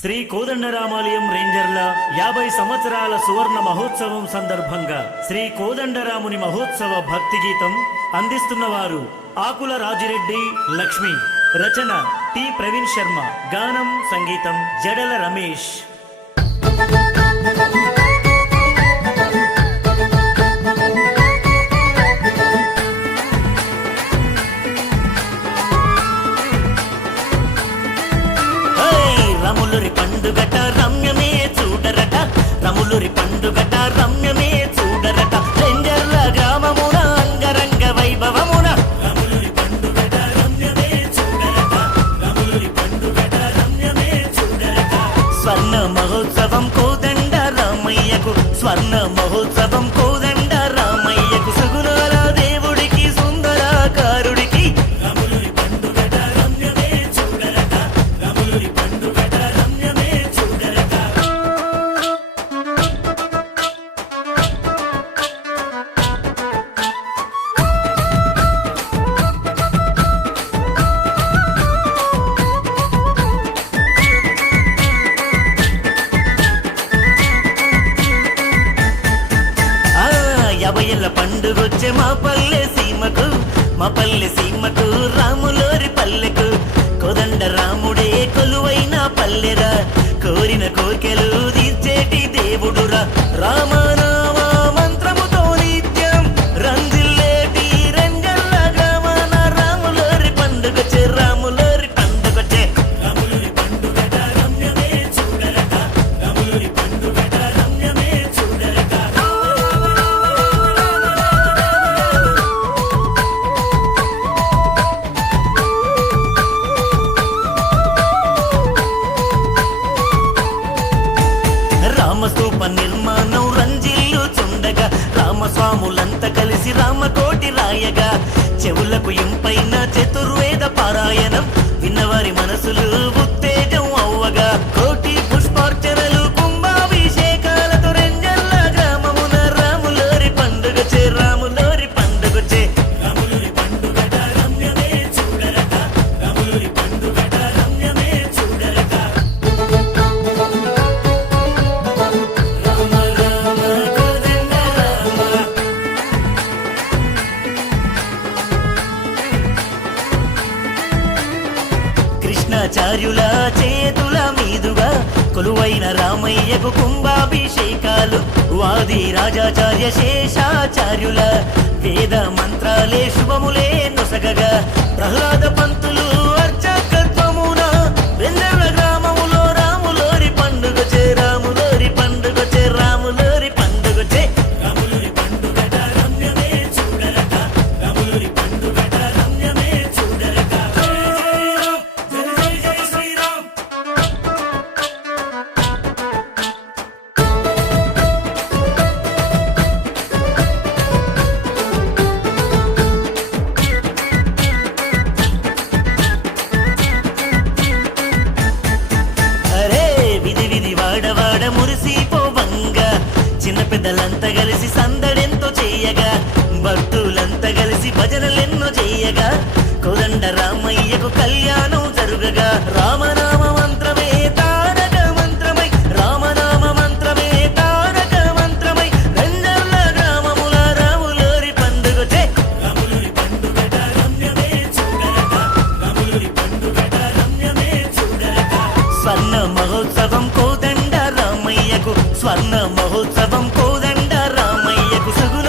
శ్రీ కోదండరామాలయం రేంజర్ల యాభై సంవత్సరాల సువర్ణ మహోత్సవం సందర్భంగా శ్రీ కోదండరాముని మహోత్సవ భక్తి గీతం అందిస్తున్నవారు ఆకుల రాజిరెడ్డి లక్ష్మి. రచన టి ప్రవీణ్ శర్మ. గానం సంగీతం జడల రమేష్. రమ్యమే చూడరట. రములురి పండుగట రమ్యమే చూడరట. రెంజర్ల గ్రామమున అంగరంగ వైభవమున. రములురి పండుగట రమ్యమే చూడరట. రములురి పండుగట రమ్యమే చూడరట. స్వర్ణ మహోత్సవం కోదండ రామయ్యకు. స్వర్ణ మహోత్సవం కో యాభై పండుగొచ్చే మా పల్లె సీమకు మా పల్లె సీమకు రాములోరి పల్లెకు. కోదండ రాముడే కొలువైన పల్లెరా కోరిన కోరికలు తీర్చేటి దేవుడురా. రామనామ స్వాములంతా కలిసి రామకోటి రాయగా. చెవులకు ఇంపైన చతుర్వేద పారాయణం విన్నవారి మనసులు శంకరాచార్యుల చేతుల మీదుగా కొలువైన రామయ్యకు కుంభాభిషేకాలు. వాది రాజాచార్య శేషాచార్యుల వేద మంత్రాలే శుభములే నొసగగా. ప్రహ్లాద పంత మురిసి మురిసిపోవంగా. చిన్న పెద్దలంతా కలిసి సందడెంతో చేయగా. భక్తులంతా కలిసి భజనలెన్నో చేయగా. కోదండ రామయ్యకు కళ్యాణం జరుగగా. రామనా స్వర్ణ మహోత్సవం కోదండ రామయ్యకు సగు